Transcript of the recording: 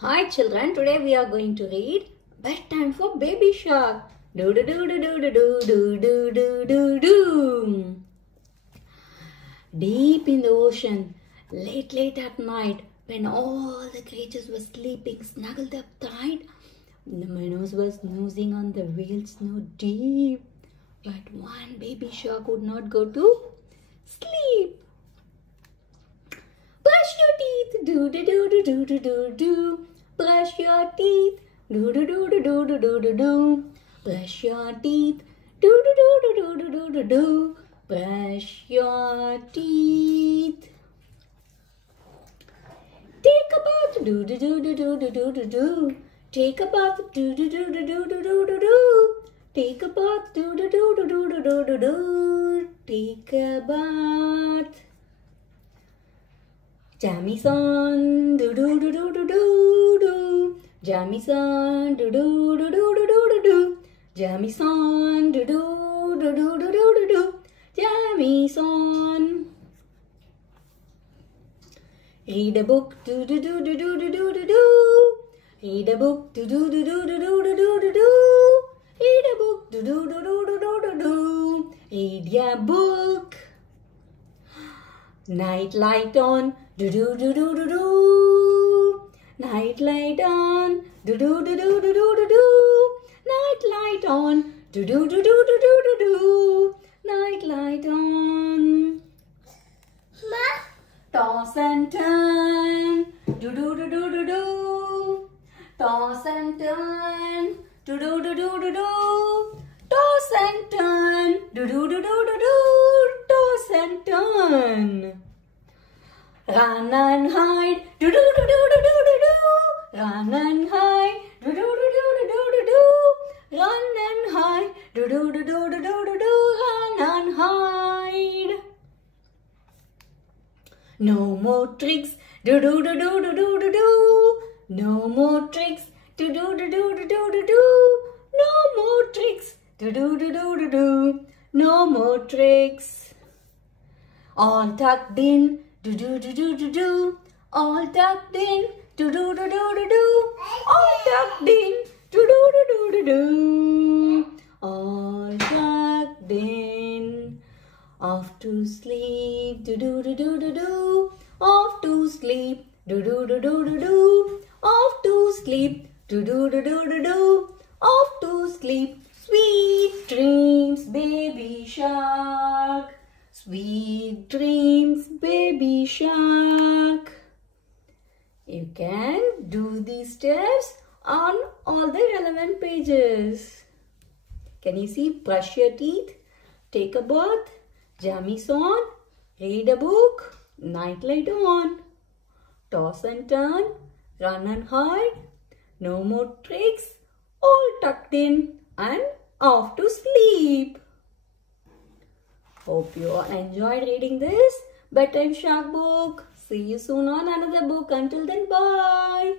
Hi children, today we are going to read Bedtime for Baby Shark. Do do do do do do do do do do do. Deep in the ocean, late at night, when all the creatures were sleeping snuggled up tight, the minnows were snoozing on the real snow deep. But one baby shark would not go to sleep. Brush your teeth, do do do do do do do do. Brush your teeth, do do do do do do do do do. Brush your teeth, do do do do do do do do do. Brush your teeth. Take a bath, do do do do do do do do do. Take a bath, do do do do do do do do do. Take a bath, do do do do do do do do do. Take a bath. Jammy-san, do do do do do do do. Jammy-san, do do do do do do do do. Jammy-san, do do do do do do do do. Jammy-san. Read a book, do do do do do do do do do. Read a book, do do do do do do do do do do. Read a book, do do do do do do do do. Read your book. Night light on, do do do do do do. Night light on, do do do do do do do do. Night light on, do do do do do do do do. Night light on. Toss and turn, do do do do do do. Toss and turn, do do do do do do. Toss and turn, do do do do do do. Toss and turn. Run and hide, do do do do do do do do. Run and hide, do do do do do do do do. Run and hide, do do do do do do do do. Run and hide. No more tricks, do do do do do do do do. No more tricks, do do do do do do do do. No more tricks, do do do do do do. No more tricks. All tucked in, do do do do do do. All tucked in, do do do do do do. All tucked in, do do do do do do. All tucked in. Off to sleep, do do do do do do. Off to sleep, do do do do do do. Off to sleep, do do do do do do. Off to sleep. Sweet dreams, baby shark. Sweet dreams, baby shark. You can do these steps on all the relevant pages. Can you see? Brush your teeth, take a bath, jammies on, read a book, night light on, toss and turn, run and hide, no more tricks, all tucked in and off to sleep. Hope you all enjoyed reading this Bedtime Shark book. See you soon on another book. Until then, bye.